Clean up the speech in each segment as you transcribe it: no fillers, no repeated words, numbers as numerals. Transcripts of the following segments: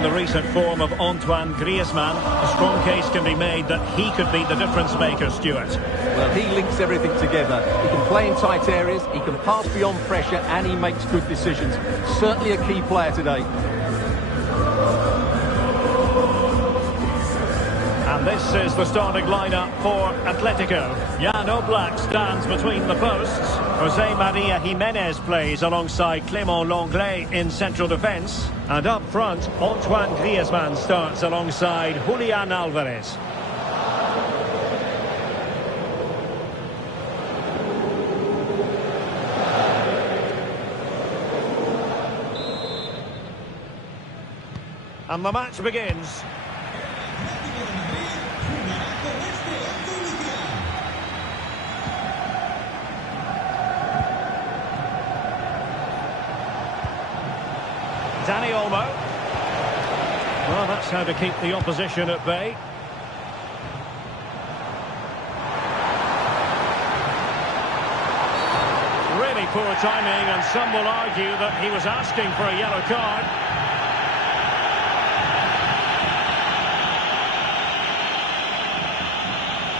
Given the recent form of Antoine Griezmann, a strong case can be made that he could be the difference maker, Stuart. Well, he links everything together. He can play in tight areas, he can pass beyond pressure, and he makes good decisions. Certainly a key player today. And this is the starting lineup for Atletico. Jan Oblak stands between the posts. Jose Maria Jimenez plays alongside Clément Lenglet in central defence. And up front, Antoine Griezmann starts alongside Julian Alvarez. And the match begins. Dani Olmo. Well, that's how to keep the opposition at bay. Really poor timing, and some will argue that he was asking for a yellow card.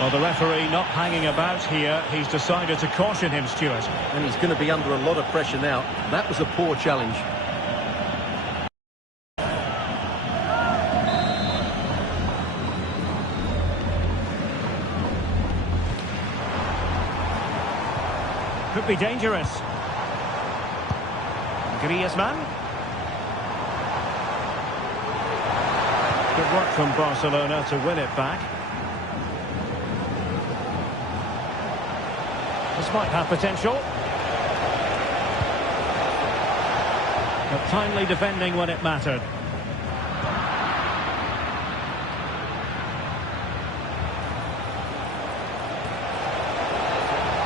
Well, the referee not hanging about here. He's decided to caution him, Stuart. And he's going to be under a lot of pressure now. That was a poor challenge. Could be dangerous. Griezmann. Good work from Barcelona to win it back. This might have potential. But timely defending when it mattered.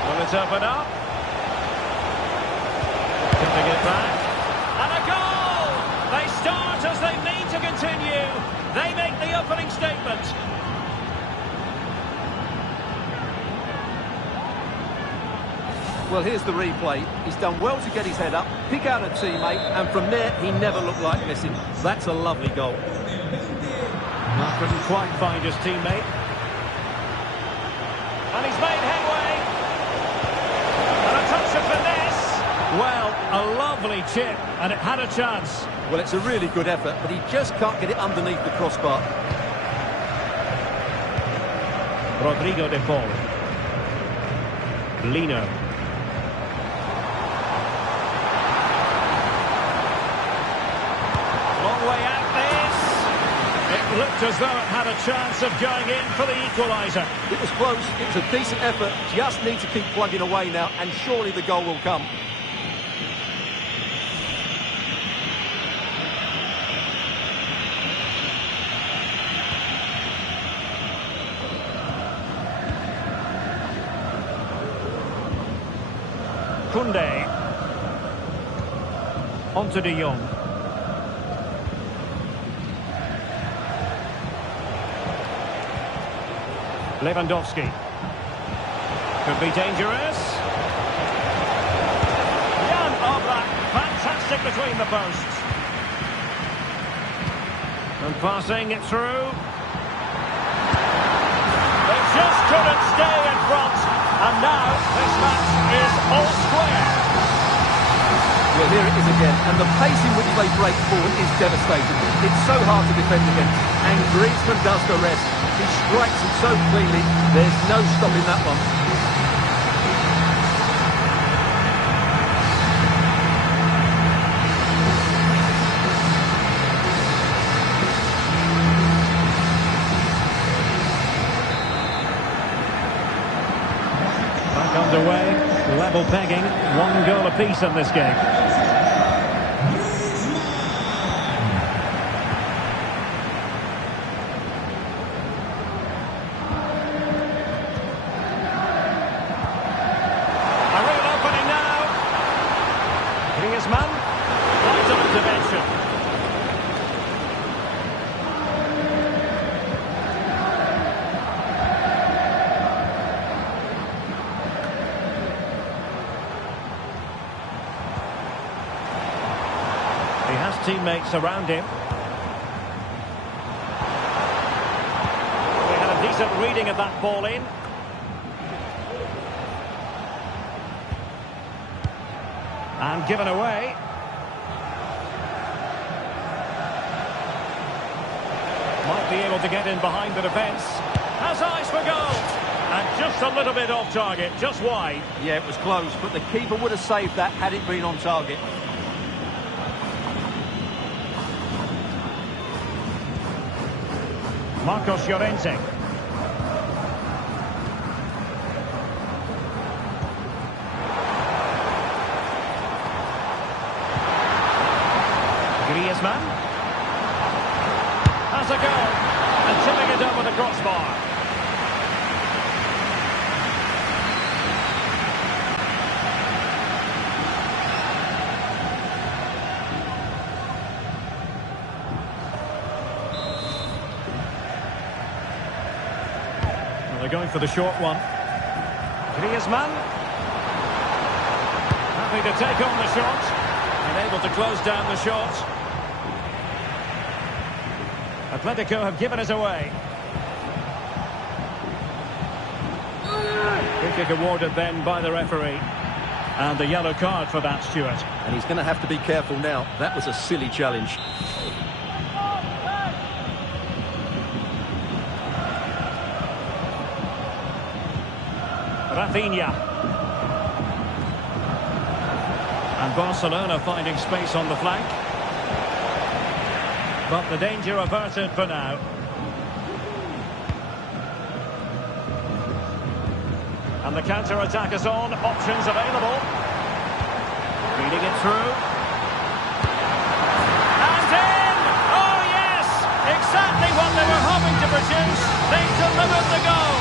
Will it open up? Getting it back. And a goal! They start as they mean to continue. They make the opening statement. Well, here's the replay. He's done well to get his head up, pick out a teammate, and from there, he never looked like missing. That's a lovely goal. Couldn't quite find his teammate. And he's made headway. And a touch of finesse. Well, a lovely chip, and it had a chance. Well, it's a really good effort, but he just can't get it underneath the crossbar. Rodrigo de Paul. Lino. Long way out this. It looked as though it had a chance of going in for the equaliser. It was close, it was a decent effort, just need to keep plugging away now, and surely the goal will come. Koundé. On to De Jong. Lewandowski. Could be dangerous. Jan Oblak. Fantastic between the posts. And passing it through. They just couldn't stay in front. And now this match is all square. Well, here it is again, and the pace in which they break forward is devastating. It's so hard to defend against, and Griezmann does the rest. He strikes it so cleanly, there's no stopping that one. Back underway, level pegging, 1 goal apiece in this game. A real opening now. Griezmann, vital intervention. He has teammates around him. decent reading of that ball in. And given away. Might be able to get in behind the defence. Has eyes for goal. And just a little bit off target, just wide. Yeah, it was close, but the keeper would have saved that had it been on target. Marcos Llorente. Griezmann. Has a goal. And tipping it up with a crossbar. They're going for the short one. Griezmann. Happy to take on the shot. And able to close down the shot. Atletico have given us away. Free kick awarded then by the referee. And the yellow card for that, Stuart. And he's going to have to be careful now. That was a silly challenge. Rafinha. And Barcelona finding space on the flank. But the danger averted for now. And the counter-attack is on. Options available. Reading it through. And in! Oh, yes! Exactly what they were hoping to produce. They delivered the goal.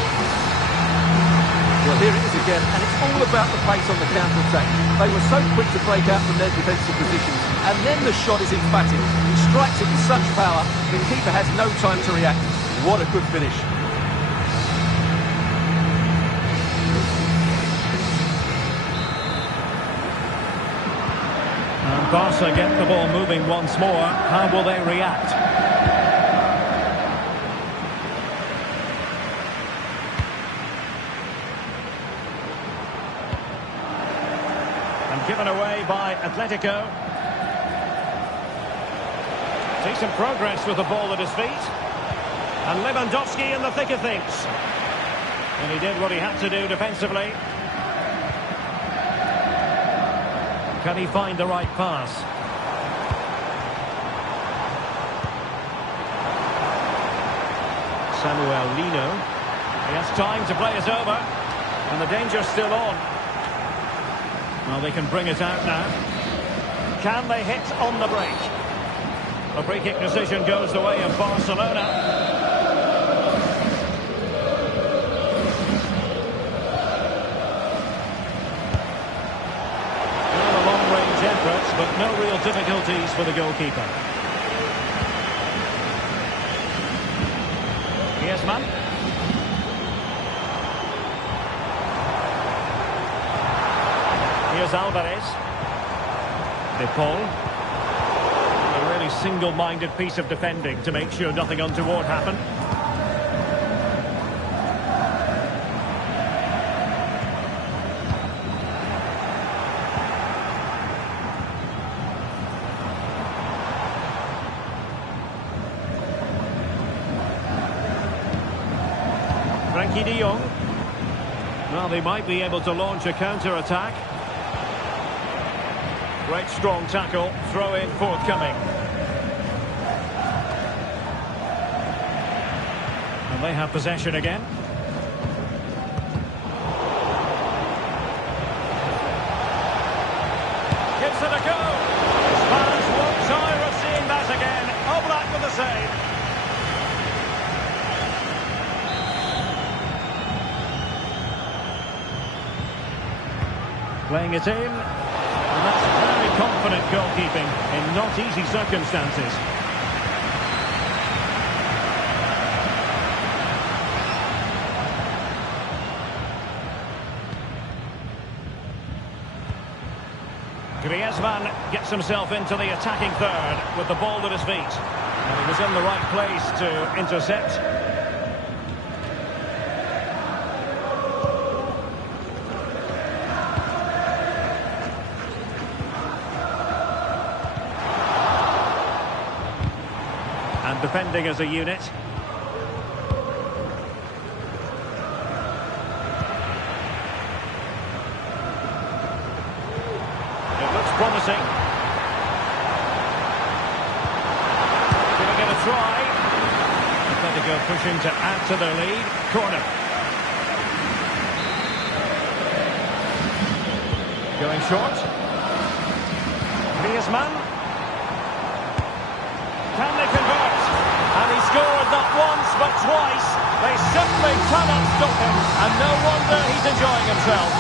Well, here it is again, and it's all about the pace on the counter-attack. They were so quick to break out from their defensive positions, and then the shot is emphatic. He strikes it with such power, the keeper has no time to react. What a good finish. And Barca get the ball moving once more. How will they react? Given away by Atletico. Decent progress with the ball at his feet. And Lewandowski in the thick of things. And he did what he had to do defensively. Can he find the right pass? Samuel Lino. He has time to play it over. And the danger's still on. Well, they can bring it out now. Can they hit on the break? A free kick decision goes the way of Barcelona. Well, a long-range effort, but no real difficulties for the goalkeeper. Griezmann. Here's Alvarez. De Paul. A really single-minded piece of defending to make sure nothing untoward happened. Frankie de Jong. Well, they might be able to launch a counter-attack. Great strong tackle, throw in forthcoming. And they have possession again. Gives it a go. His fans won't tire of seeing that again. Oblak with the save. Playing it in. And that's very confident goalkeeping in not easy circumstances. Griezmann gets himself into the attacking third with the ball at his feet. And he was in the right place to intercept. And defending as a unit. It looks promising. Giving it a try. Atletico pushing to add to their lead. Corner. Going short. Griezmann. Can they convert? And he scored not once but twice. They simply cannot stop him. And no wonder he's enjoying himself.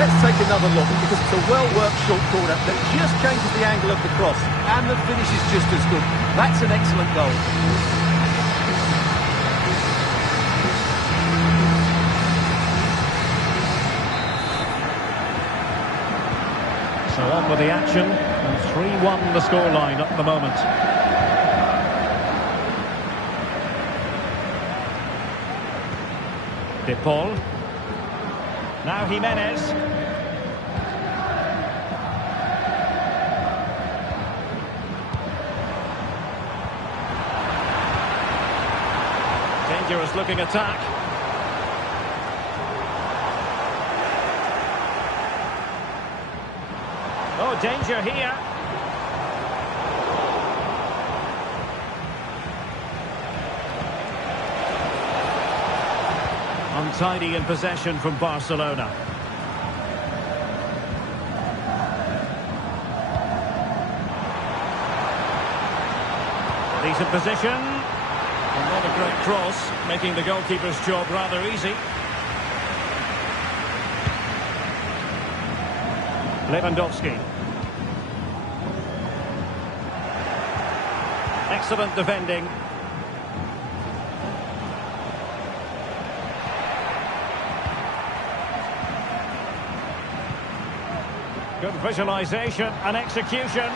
Let's take another look, because it's a well-worked short corner that just changes the angle of the cross, and the finish is just as good. That's an excellent goal. So on with the action, and 3-1 the scoreline at the moment. De Paul. Now Jimenez. Dangerous looking attack. Oh, danger here. Untidy in possession from Barcelona. Decent position. Another great cross, making the goalkeeper's job rather easy. Lewandowski. Excellent defending. Good visualization and execution.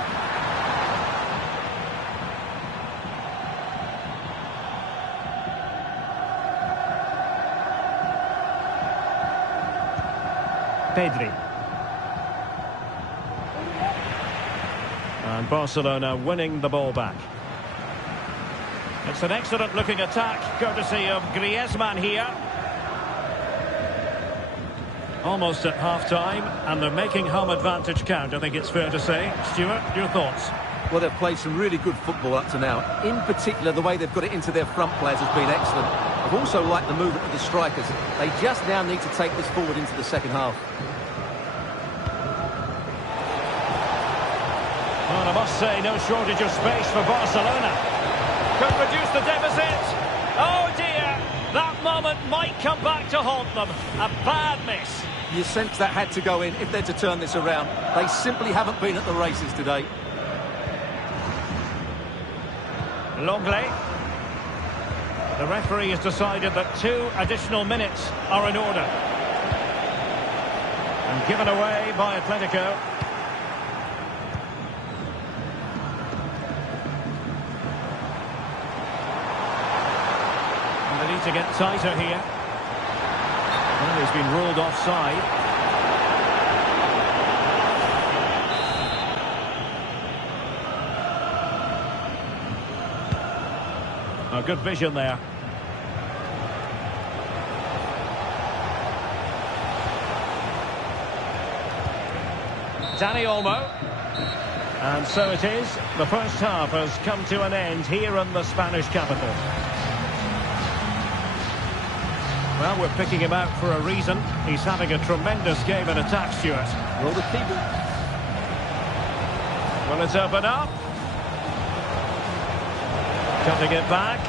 Pedri. And Barcelona winning the ball back. It's an excellent looking attack, courtesy of Griezmann here. Almost at half-time, and they're making home advantage count, I think it's fair to say. Stuart, your thoughts? Well, they've played some really good football up to now. In particular, the way they've got it into their front players has been excellent. I've also liked the movement of the strikers. They just now need to take this forward into the second half. Well, I must say, no shortage of space for Barcelona. Could reduce the deficit. Oh dear, that moment might come back to haunt them. A bad miss. You sense that had to go in if they're to turn this around. They simply haven't been at the races today. Longley. The referee has decided that 2 additional minutes are in order. And given away by Atletico. And they need to get tighter here. Well, he's been ruled offside. Oh, good vision there. Dani Olmo. And so it is. The first half has come to an end here in the Spanish capital. Well, we're picking him out for a reason. He's having a tremendous game in attack, Stuart. Well, the keeper... Will it open up? Cutting it back.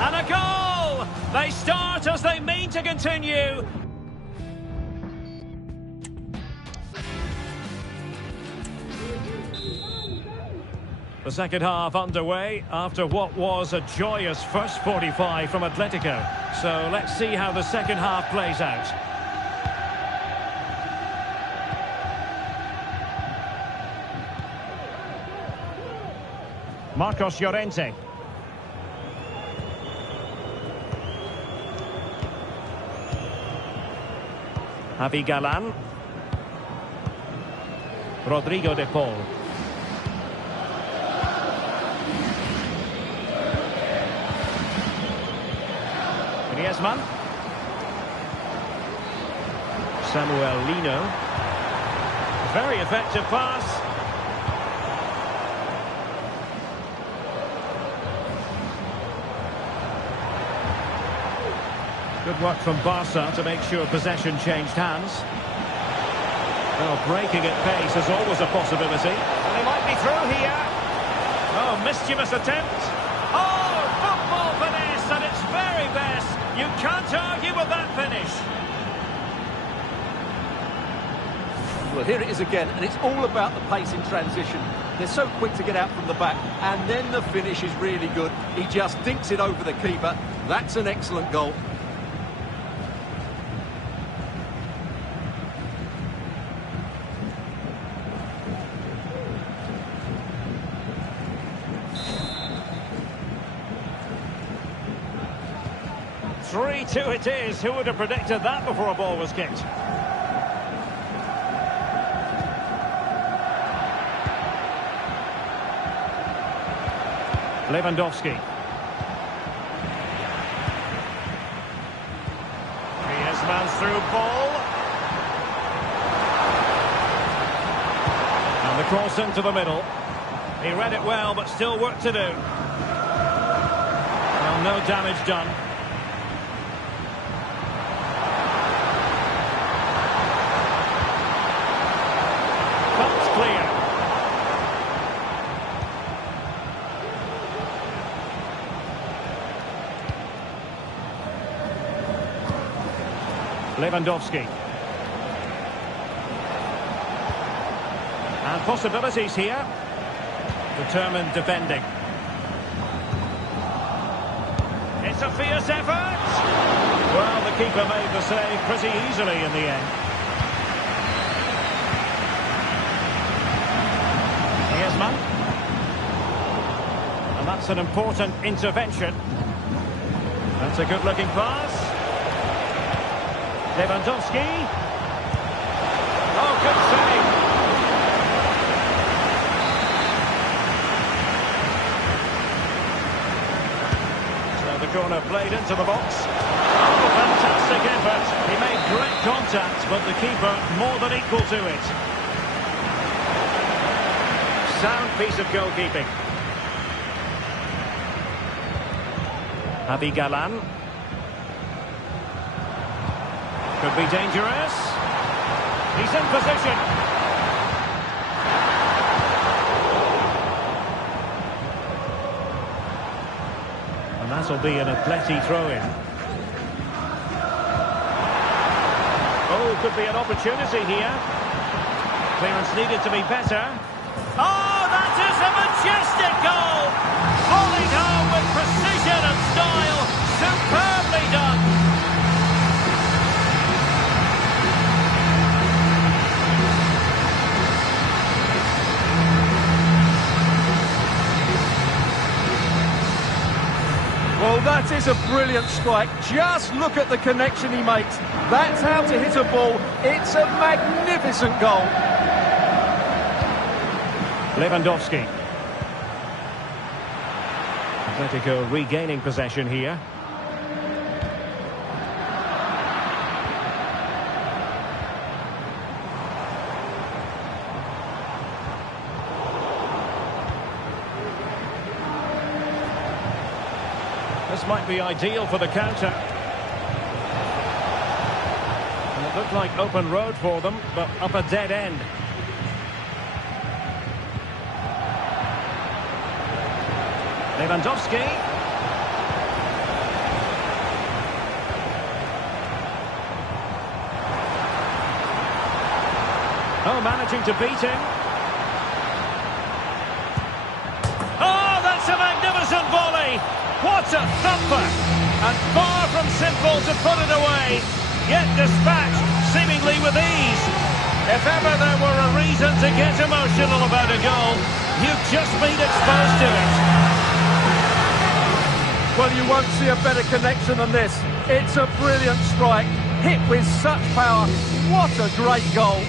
And a goal! They start as they mean to continue. The second half underway after what was a joyous first 45 from Atletico. So let's see how the second half plays out. Marcos Llorente. Javi Galan. Rodrigo de Paul. Griezmann. Samuel Lino. Very effective pass. Good work from Barca to make sure possession changed hands. Well, breaking at pace is always a possibility. And they might be through here. Oh, mischievous attempt. Oh, football finesse at its very best. You can't argue with that finish. Well, here it is again, and it's all about the pace in transition. They're so quick to get out from the back, and then the finish is really good. He just dinks it over the keeper. That's an excellent goal. Three-two it is. Who would have predicted that before a ball was kicked? Lewandowski. Griezmann's through ball. And the cross into the middle. He read it well, but still work to do. Well, no damage done. Cut's clear. Lewandowski. And possibilities here. Determined defending. It's a fierce effort. Well, the keeper made the save pretty easily in the end. Griezmann. And that's an important intervention. That's a good-looking pass. Lewandowski. Oh, good save. So the corner played into the box. Oh, fantastic effort. He made great contact, but the keeper more than equal to it. Sound piece of goalkeeping. Javi Galan. Could be dangerous. He's in position. And that'll be an Atleti throw-in. Oh, could be an opportunity here. Clearance needed to be better. Oh, that is a majestic goal! Volleyed home with precision and style. Superbly done. Well, that is a brilliant strike. Just look at the connection he makes. That's how to hit a ball. It's a magnificent goal. Lewandowski. Atletico regaining possession here. This might be ideal for the counter. And it looked like open road for them, but up a dead end. Lewandowski. Oh, managing to beat him. Oh, that's a magnificent volley. What a thumper! And far from simple to put it away, yet dispatched seemingly with ease. If ever there were a reason to get emotional about a goal, you've just been exposed to it. Well, you won't see a better connection than this. It's a brilliant strike. hit with such power. What a great goal.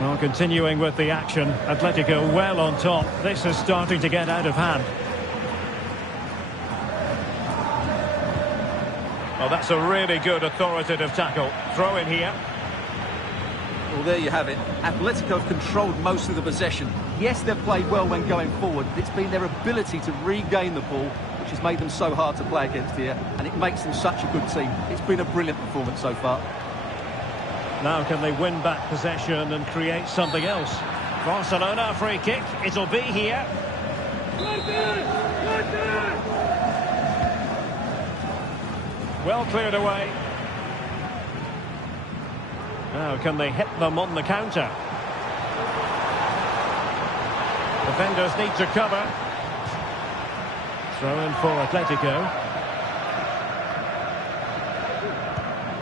Well, continuing with the action, Atletico well on top. This is starting to get out of hand. Oh, that's a really good authoritative tackle. Throw in here. Well, there you have it. Atletico have controlled most of the possession. Yes, they've played well when going forward, but it's been their ability to regain the ball which has made them so hard to play against here, and it makes them such a good team. It's been a brilliant performance so far. Now can they win back possession and create something else? Barcelona, a free kick. It'll be here. Well cleared away. Now can they hit them on the counter? Defenders need to cover. Throw in for Atletico.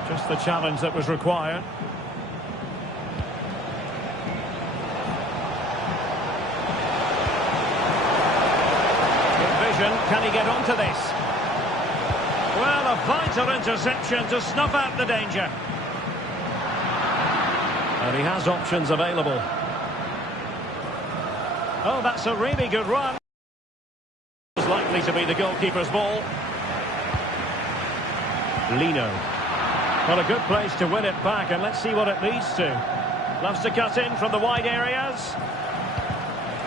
Just the challenge that was required. Good vision. Can he get onto this? Well, a vital interception to snuff out the danger. And he has options available. Oh, that's a really good run. It's likely to be the goalkeeper's ball. Lino. Well, a good place to win it back, and let's see what it leads to. Loves to cut in from the wide areas.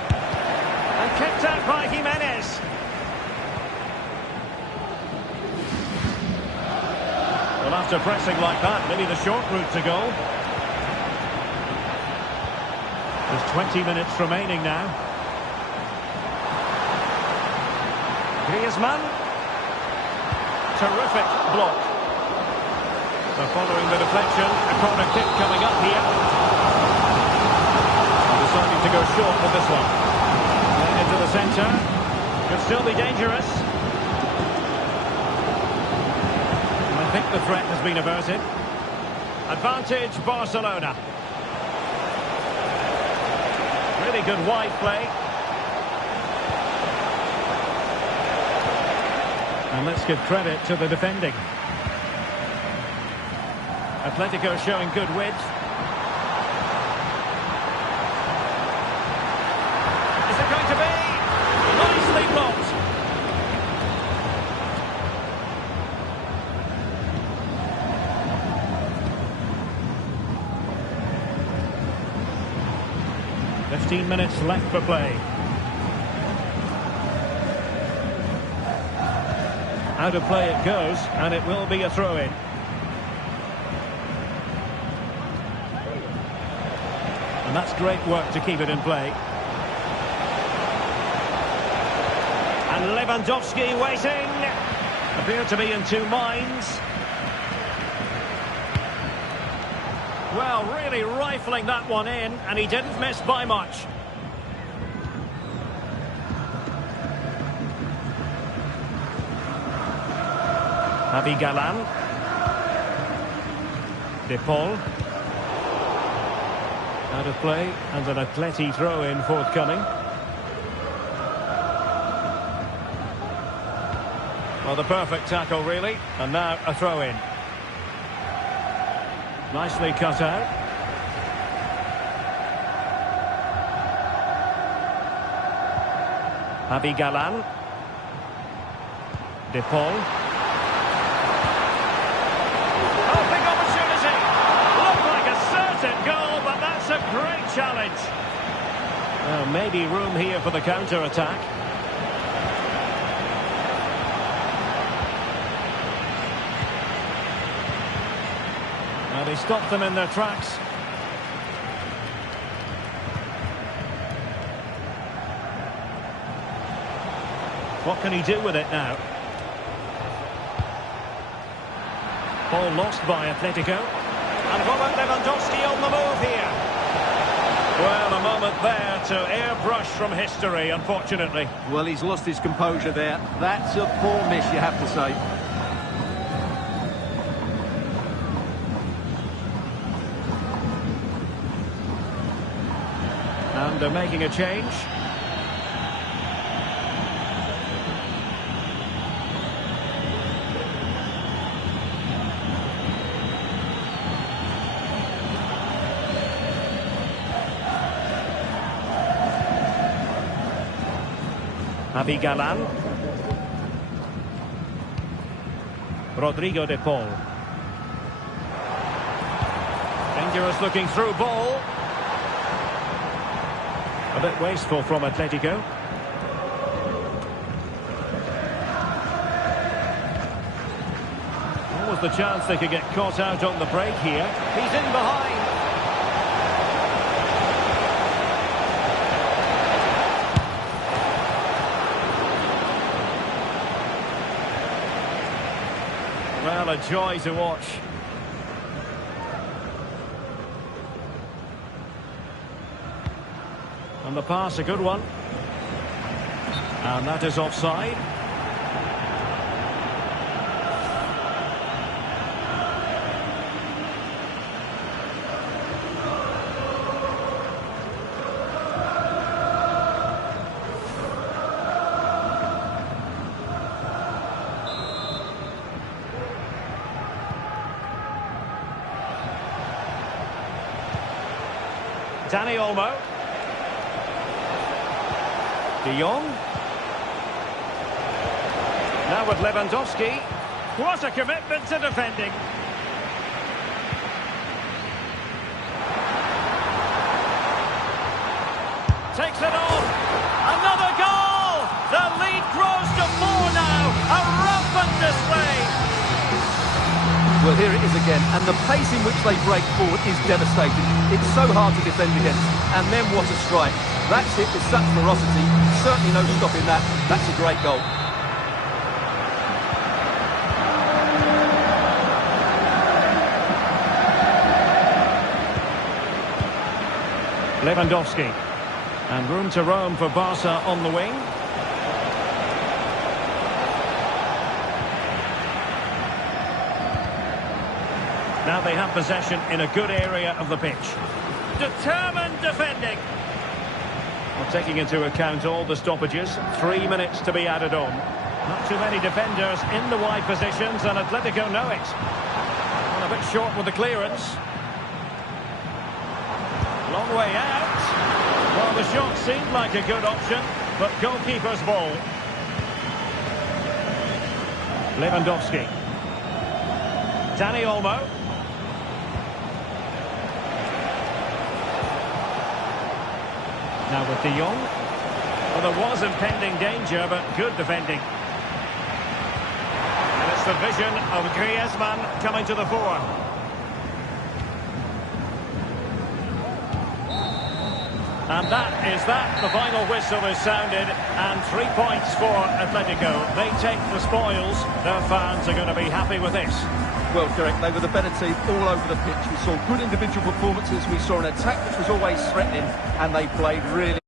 And kicked out by Jimenez. Well, after pressing like that, maybe the short route to goal. There's 20 minutes remaining now. Griezmann. Terrific block. So following the deflection, a corner kick coming up here. Deciding to go short with this one. Then into the centre. Could still be dangerous. I think the threat has been averted. Advantage Barcelona. Really good wide play. And let's give credit to the defending. Atletico showing good width. Is it going to be? Nicely blocked. "15 minutes left for play. Out of play it goes, and it will be a throw-in. And that's great work to keep it in play. And Lewandowski waiting. Appear to be in two minds. Well, really rifling that one in, and he didn't miss by much. Javi Galan. De Paul. Out of play, and an Atleti throw-in forthcoming. Well, the perfect tackle, really. And now a throw-in. Nicely cut out. Javi Galan. De Paul. Oh, big opportunity. Looked like a certain goal, but that's a great challenge. Well, maybe room here for the counter-attack. Well, they stopped them in their tracks. What can he do with it now? Ball lost by Atletico. And Robert Lewandowski on the move here. Well, a moment there to airbrush from history, unfortunately. Well, he's lost his composure there. That's a poor miss, you have to say. And And they're making a change. Galan. Rodrigo de Paul. Dangerous looking through ball. A bit wasteful from Atletico. What was the chance they could get caught out on the break here? He's in behind. Well, a joy to watch. And the pass, a good one. And that is offside. Dani Olmo. De Jong. Now with Lewandowski. What a commitment to defending. Takes it on. Another goal! The lead grows to 4 now. A rampant display. Well, here it is again, and the pace in which they break forward is devastating. It's so hard to defend against, and then what a strike. That's it with such ferocity. Certainly no stopping that. That's a great goal. Lewandowski. And room to roam for Barca on the wing. Now they have possession in a good area of the pitch. Determined defending. Well, taking into account all the stoppages, 3 minutes to be added on. Not too many defenders in the wide positions, and Atletico know it. Well, a bit short with the clearance. Long way out. Well, the shot seemed like a good option, but goalkeeper's ball. Lewandowski. Dani Olmo. Now with De Jong. Well, there was impending danger, but good defending. And it's the vision of Griezmann coming to the fore. And that is that. The final whistle is sounded, and 3 points for Atletico. They take the spoils. Their fans are going to be happy with this. Well, Derek, they were the better team all over the pitch. We saw good individual performances. We saw an attack which was always threatening, and they played really